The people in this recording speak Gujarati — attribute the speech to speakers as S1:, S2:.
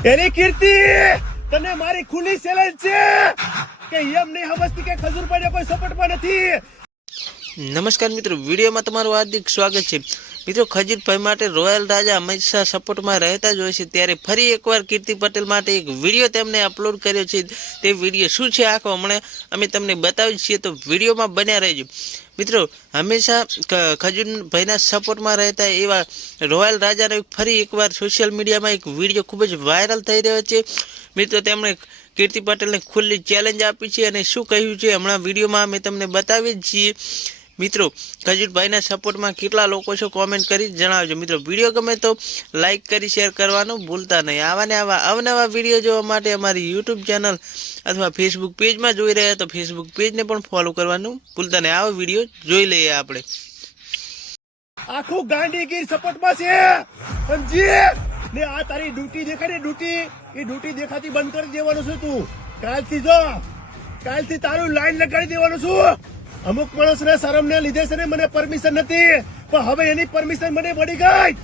S1: એની કીર્તિ, તને મારી ખુલ્લી ચેલેન્જ છે કે એમ નહીં સમજતી કે ખજૂરભાઈને કોઈ સપોર્ટમાં નથી.
S2: નમસ્કાર મિત્રો, વિડીયોમાં તમારું હાર્દિક સ્વાગત છે. મિત્રો ખજીરભાઈ માટે રોયલ રાજા હંમેશા સપોર્ટમાં રહેતા જ હોય છે. ત્યારે ફરી એકવાર કીર્તિ પટેલ માટે એક વીડિયો તેમને અપલોડ કર્યો છે. તે વીડિયો શું છે આખો હમણાં અમે તમને બતાવી છીએ. તો વિડીયોમાં બન્યા રહેજો. મિત્રો હંમેશા ખજૂરભાઈના સપોર્ટમાં રહેતા એવા રોયલ રાજાનો ફરી એકવાર સોશિયલ મીડિયામાં એક વીડિયો ખૂબ જ વાયરલ થઈ રહ્યો છે. મિત્રો, તેમણે કીર્તિ પટેલને ખુલ્લી ચેલેન્જ આપી છે અને શું કહ્યું છે હમણાં વિડીયોમાં અમે તમને બતાવીએ છીએ. મિત્રો, ખજૂરભાઈના સપોર્ટમાં કેટલા લોકો છો કોમેન્ટ કરી જણાવજો. મિત્રો વીડિયો ગમે તો લાઈક કરી શેર કરવાનું ભૂલતા નહીં. આવા ને આવા અવનવા વીડિયો જોવા માટે અમારી યુટ્યુબ ચેનલ અથવા ફેસબુક પેજમાં જોઈ રહ્યા તો ફેસબુક પેજને પણ ફોલો કરવાનું ભૂલતા નહીં. આવો વીડિયો જોઈ લઈએ આપણે.
S1: આખું ગાંધીગીર સપોર્ટમાં છે. સમજી? ને આ તારી ડ્યુટી દેખાય ને ડ્યુટી? એ ડ્યુટી દેખાતી બંધ કરી દેવાનું છે તું. કાલથી જો. કાલથી તારું લાઈન લગાડી દેવાનું છું. અમુક માણસને શરમને લીધે છે ને મને પરમિશન નથી. પણ હવે એની પરમિશન મને મળી ગઈ.